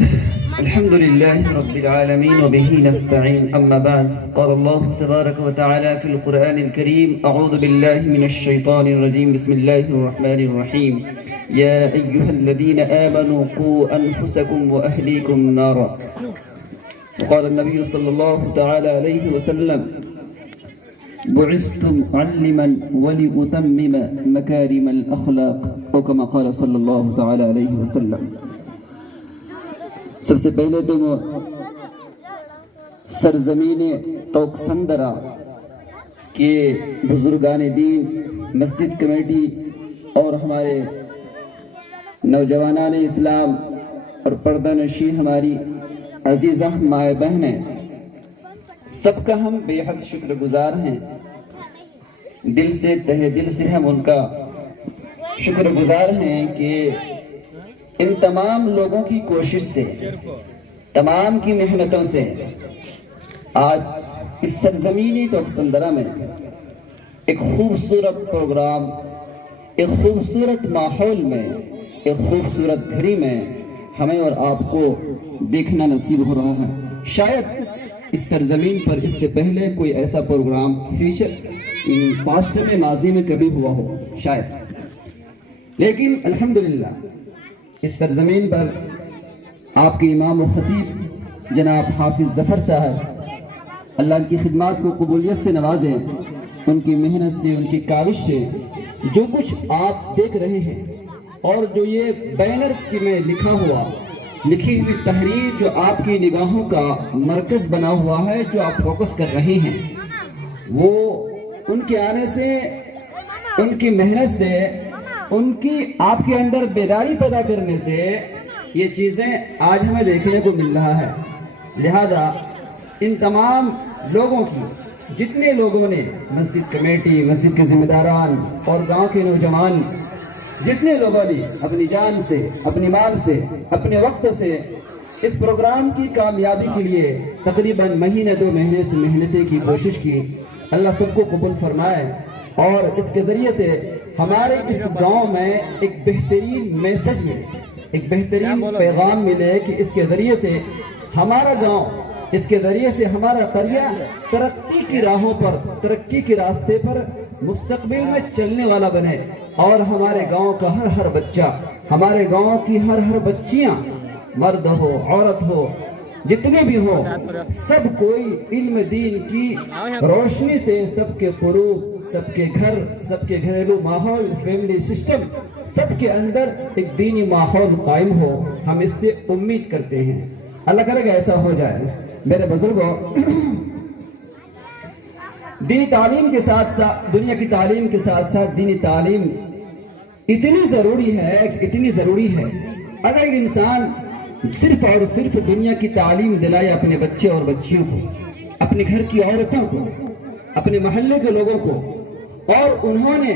الحمد لله رب العالمين وبه نستعين أما بعد قال الله تبارك وتعالى في القرآن الكريم أعوذ بالله من الشيطان الرجيم بسم الله الرحمن الرحيم يا أيها الذين آمنوا قوا أنفسكم وأهليكم نارا وقال النبي صلى الله تعالى عليه وسلم بعثت معلما ولأتمم مكارم الأخلاق أو كما قال صلى الله تعالى عليه وسلم. سب سے پہلے تو وہ سرزمین توکسندرا کے بزرگان دین، مسجد کمیٹی اور ہمارے نوجوانان اسلام اور پردہ نشین ہماری عزیزہ مائیں بہنیں، سب کا ہم بے حد شکر گزار ہیں. دل سے تہہ دل سے ہم ان کا شکر گزار ہیں کہ ان تمام لوگوں کی کوشش سے، تمام کی محنتوں سے آج اس سرزمینی توکسندرا میں ایک خوبصورت پروگرام، ایک خوبصورت ماحول میں، ایک خوبصورت گھڑی میں ہمیں اور آپ کو دیکھنا نصیب ہو رہا ہے. شاید اس سرزمین پر اس سے پہلے کوئی ایسا پروگرام پاسٹ میں ماضی میں کبھی ہوا ہو شاید، لیکن الحمدللہ اس سرزمین پر آپ کے امام و خطیب جناب حافظ ظفر صاحب اللہ ان کی خدمات کو قبولیت سے نوازیں، ان کی محنت سے، ان کی کاوش سے جو کچھ آپ دیکھ رہے ہیں اور جو یہ بینر میں لکھی ہوئی تحریر جو آپ کی نگاہوں کا مرکز بنا ہوا ہے، جو آپ فوکس کر رہے ہیں، وہ ان کے آنے سے، ان کی محنت سے، ان کی آپ کے اندر بیداری پیدا کرنے سے یہ چیزیں آج ہمیں دیکھنے کو مل رہا ہے. لہذا ان تمام لوگوں کی، جتنے لوگوں نے مسجد کمیٹی، مسجد کے ذمہ داران اور گاؤں کے نوجوان، جتنے لوگوں نے اپنی جان سے، اپنی مال سے، اپنے وقت سے اس پروگرام کی کامیابی کے لیے تقریباً مہینے 2 مہینے سے محنتیں کی، کوشش کی، اللہ سب کو قبول فرمائے اور اس کے ذریعے سے ہمارے اس گاؤں میں ایک بہترین میسج ملے، ایک بہترین پیغام ملے کہ اس کے ذریعے سے ہمارا گاؤں، اس کے ذریعے سے ہمارا قریہ ترقی کی راہوں پر، ترقی کے راستے پر مستقبل میں چلنے والا بنے، اور ہمارے گاؤں کا ہر بچہ، ہمارے گاؤں کی ہر بچیاں، مرد ہو، عورت ہو، جتنے بھی ہو، سب کوئی علم دین کی روشنی سے سب کے قلوب، سب کے گھر، سب کے گھریلو ماحول، فیملی سسٹم، سب کے اندر ایک دینی ماحول قائم ہو. ہم اس سے امید کرتے ہیں، اللہ کرے گا ایسا ہو جائے. میرے بزرگوں، دینی تعلیم کے ساتھ ساتھ، دنیا کی تعلیم کے ساتھ ساتھ دینی تعلیم اتنی ضروری ہے کہ اتنی ضروری ہے. اگر ایک انسان صرف اور صرف دنیا کی تعلیم دلائے اپنے بچے اور بچیوں کو، اپنے گھر کی عورتوں کو، اپنے محلے کے لوگوں کو، اور انہوں نے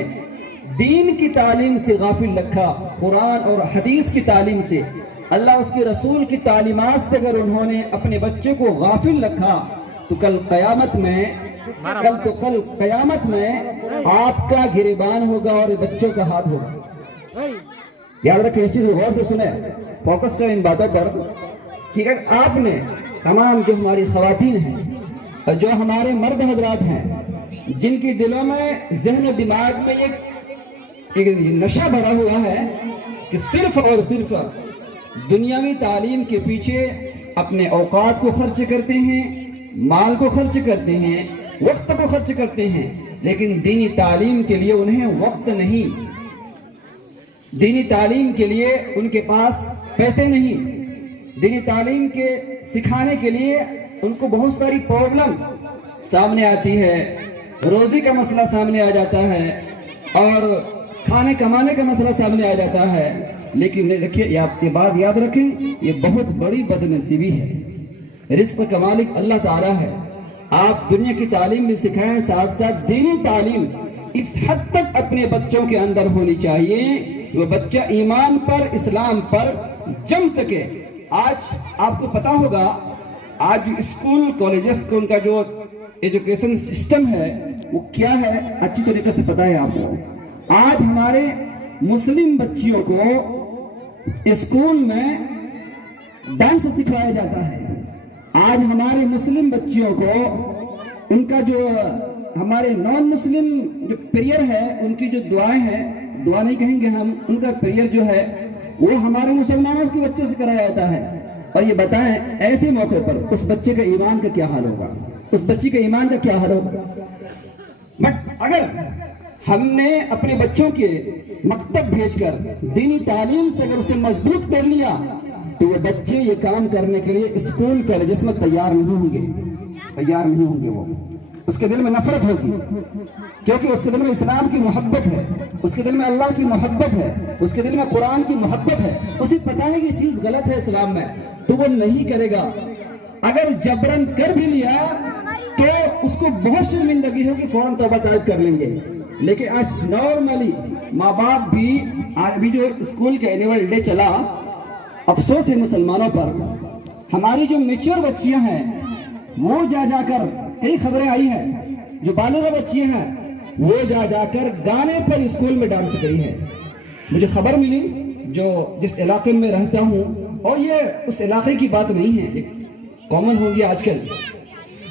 دین کی تعلیم سے غافل رکھا، قرآن اور حدیث کی تعلیم سے، اللہ اس کے رسول کی تعلیمات سے اگر انہوں نے اپنے بچے کو غافل رکھا، تو کل قیامت میں آپ کا گریبان ہوگا اور بچوں کا ہاتھ ہوگا. یاد رکھیں، اس چیز کو غور سے سنیں، فوکس کریں ان باتوں پر کہ آپ نے تمام جو ہماری خواتین ہیں اور جو ہمارے مرد حضرات ہیں، جن کی دلوں میں، ذہن و دماغ میں ایک نشہ بھرا ہوا ہے کہ صرف اور صرف دنیاوی تعلیم کے پیچھے اپنے اوقات کو خرچ کرتے ہیں، مال کو خرچ کرتے ہیں، وقت کو خرچ کرتے ہیں، لیکن دینی تعلیم کے لیے انہیں وقت نہیں، دینی تعلیم کے لیے ان کے پاس پیسے نہیں، دینی تعلیم کے سکھانے کے لیے ان کو بہت ساری پرابلم سامنے آتی ہے، روزی کا مسئلہ سامنے آ جاتا ہے اور کھانے کمانے کا مسئلہ سامنے آ جاتا ہے. لیکن رکھیے، یہ بات یاد رکھیں، یہ بہت بڑی بد نصیبی ہے. رزق کا مالک اللہ تعالیٰ ہے. آپ دنیا کی تعلیم بھی سکھائیں، ساتھ ساتھ دینی تعلیم اس حد تک اپنے بچوں کے اندر ہونی چاہیے وہ بچہ ایمان پر، اسلام پر جم سکے. آج آپ کو پتا ہوگا، آج اسکول کالجز کو ان کا جو ایجوکیشن سسٹم ہے وہ کیا ہے، اچھی طریقے سے پتا ہے آپ کو. آج ہمارے مسلم بچیوں کو اسکول میں ڈانس سکھایا جاتا ہے. آج ہمارے مسلم بچیوں کو ان کا جو ہمارے نان مسلم جو پریئر ہے ان کی جو دعائیں ہیں, دعا نہیں کہیں گے ہم, ان کا پریئر جو ہے وہ ہمارے مسلمانوں کے بچوں سے کرایا جاتا ہے. اور یہ بتائیں ایسے موقع پر اس بچے کا ایمان کا کیا حال ہوگا, اس بچی کا ایمان کا کیا حال ہوگا. بٹ اگر ہم نے اپنے بچوں کے مکتب بھیج کر دینی تعلیم سے اگر اسے مضبوط کر لیا تو وہ بچے یہ کام کرنے کے لیے اسکول کالجز میں تیار نہیں ہوں گے. وہ اس کے دل میں نفرت ہوگی, کیونکہ اس کے دل میں اسلام کی محبت ہے, اس کے دل میں اللہ کی محبت ہے, اس کے دل میں قرآن کی محبت ہے. اسے پتا ہے کہ یہ چیز غلط ہے اسلام میں, تو وہ نہیں کرے گا. اگر جبرن کر بھی لیا تو اس کو بہت شرمندگی ہوگی, فوراً توبہ طائب کر لیں گے. لیکن آج نارملی ماں باپ بھی, آج بھی جو اسکول کا اینیول ڈے چلا, افسوس ہے مسلمانوں پر, ہماری جو میچور بچیاں ہیں وہ جا کر, کئی خبریں آئی ہیں, جو بالغ بچیاں ہیں وہ جا کر گانے پر اسکول میں ڈانس کری ہے. مجھے خبر ملی جو جس علاقے میں رہتا ہوں, اور یہ اس علاقے کی بات نہیں ہے, کامن ہوگی آج کل.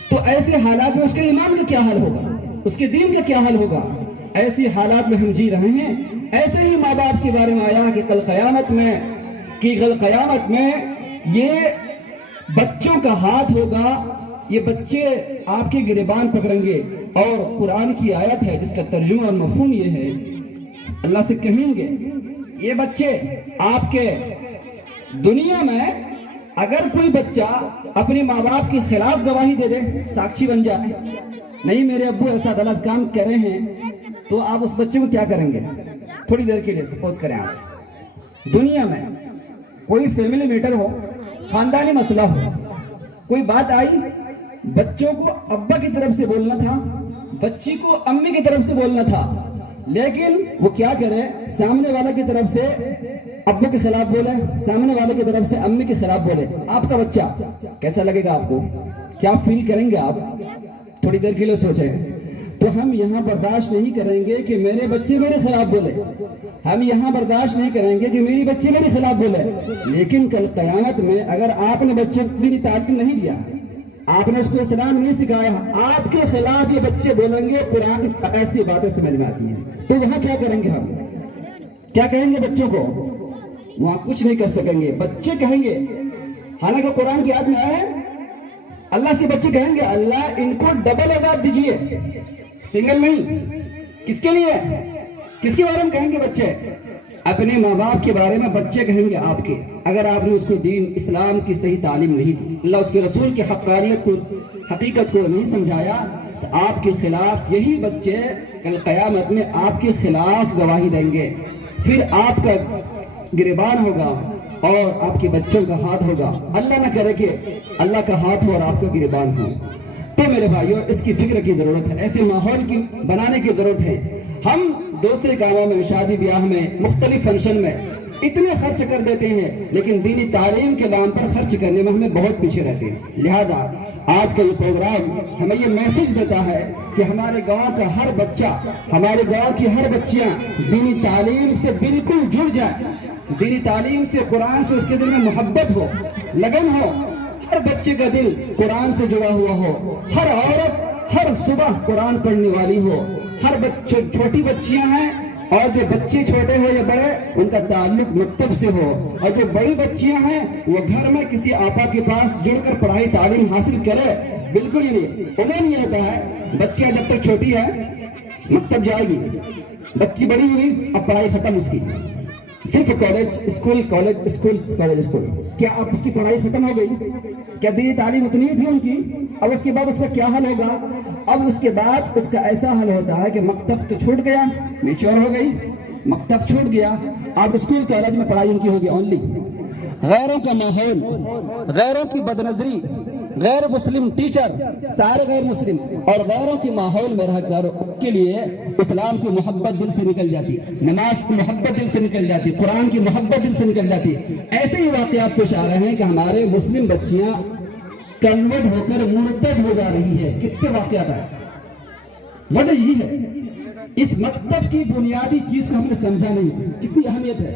تو ایسے حالات میں اس کے ایمان کا کیا حال ہوگا, اس کے دین کا کیا حال ہوگا. ایسی حالات میں ہم جی رہے ہیں. ایسے ہی ماں باپ کے بارے میں آیا کہ کل قیامت میں یہ بچوں کا ہاتھ ہوگا, یہ بچے آپ کے گریبان پکڑیں گے. اور قرآن کی آیت ہے جس کا ترجمہ اور مفہوم یہ ہے, اللہ سے کہیں گے یہ بچے آپ کے دنیا میں, اگر کوئی بچہ اپنے ماں باپ کے خلاف گواہی دے دے, ساکشی بن جائے, نہیں میرے ابو ایسا غلط کام کر رہے ہیں, تو آپ اس بچے کو کیا کریں گے. تھوڑی دیر کے لیے سپوز کریں آپ دنیا میں کوئی فیملی میٹر ہو, خاندانی مسئلہ ہو, کوئی بات آئی, بچوں کو ابا کی طرف سے بولنا تھا, بچی کو امی کی طرف سے بولنا تھا, لیکن وہ کیا کرے, سامنے والا کی طرف سے ابا کے خلاف بولے, سامنے والے کی طرف سے امی کے خلاف بولے. آپ کا بچہ کیسا لگے گا, آپ کو کیا فیل کریں گے آپ, تھوڑی دیر کے لیے سوچیں. تو ہم یہاں برداشت نہیں کریں گے کہ میرے بچے میرے خلاف بولے, ہم یہاں برداشت نہیں کریں گے کہ میری بچی میرے خلاف بولے. لیکن کل قیامت میں اگر آپ نے بچے کو دینی تعلیم نہیں دیا, آپ نے اس کو اسلام نہیں سکھایا, آپ کے خلاف یہ بچے بولیں گے, قرآن کی ایسی باتیں سمجھ میں آتی ہیں, تو وہاں کیا کریں گے, ہم کیا کہیں گے بچوں کو, وہاں کچھ نہیں کر سکیں گے. بچے کہیں گے, حالانکہ قرآن کی آیت میں آیا ہے, اللہ سے بچے کہیں گے اللہ ان کو ڈبل عذاب دیجئے, سنگل نہیں. کس کے لیے, کس کے بارے میں کہیں گے بچے, اپنے ماں باپ کے بارے میں بچے کہیں گے آپ کے, اگر آپ نے اس کو دین اسلام کی صحیح تعلیم نہیں دی, اللہ اس کے رسول کی حقانیت کو, حقیقت کو نہیں سمجھایا, تو آپ کے خلاف یہی بچے کل قیامت میں آپ کے خلاف گواہی دیں گے. پھر آپ کا گریبان ہوگا اور آپ کے بچوں کا ہاتھ ہوگا. اللہ نہ کرے کہ اللہ کا ہاتھ ہو اور آپ کا گریبان ہو. تو میرے بھائیوں اس کی فکر کی ضرورت ہے, ایسے ماحول کی بنانے کی ضرورت ہے. ہم دوسرے کاموں میں, شادی بیاہ میں, مختلف فنکشن میں اتنے خرچ کر دیتے ہیں, لیکن دینی تعلیم کے نام پر خرچ کرنے میں ہمیں بہت پیچھے رہتے ہیں. لہذا آج کا یہ پروگرام ہمیں یہ میسج دیتا ہے کہ ہمارے گاؤں کا ہر بچہ, ہمارے گاؤں کی ہر بچیاں دینی تعلیم سے بالکل جڑ جائیں, دینی تعلیم سے, قرآن سے اس کے دل میں محبت ہو, لگن ہو. ہر بچے کا دل قرآن سے جڑا ہوا ہو, ہر عورت ہر صبح قرآن پڑھنے والی ہو, ہر بچے, چھوٹی بچیاں ہیں اور جو بچے چھوٹے ہو یا بڑے ان کا تعلق مکتب سے ہو, اور جو بڑی بچیاں ہیں وہ گھر میں کسی آپا کے پاس جڑ کر پڑھائی تعلیم حاصل کرے. بالکل ہی نہیں. عموماً یہ ہوتا ہے بچہ جب تک چھوٹی ہے مکتب جائے گی, بچی بڑی ہوئی اب پڑھائی ختم اس کی, صرف college school, college school, college school. کیا اب اس کی پڑھائی ختم ہو گئی, کیا دینی تعلیم اتنی تھی ان کی, اب اس کے بعد اس کا کیا حل ہوگا. اب اس کے بعد اس کا ایسا حل ہوتا ہے کہ مکتب تو چھوٹ گیا, میچور ہو گئی, مکتب چھوٹ گیا, اب اسکول کالج میں پڑھائی ان کی ہوگی اونلی. غیروں کا ماحول, غیروں کی بدنظری, غیر مسلم ٹیچر, سارے غیر مسلم اور غیروں کے ماحول میں رہ کر کے لیے اسلام کی محبت دل سے نکل جاتی, نماز کی محبت دل سے نکل جاتی, قرآن کی محبت دل سے نکل جاتی. ایسے ہی واقعات پیش آ رہے ہیں کہ ہمارے مسلم بچیاں کنورٹ ہو کر مرتد ہو جا رہی ہے. کتنے واقعات ہیں. وجہ یہی ہے اس مکتب کی بنیادی چیز کو ہم نے سمجھا نہیں, کتنی اہمیت ہے.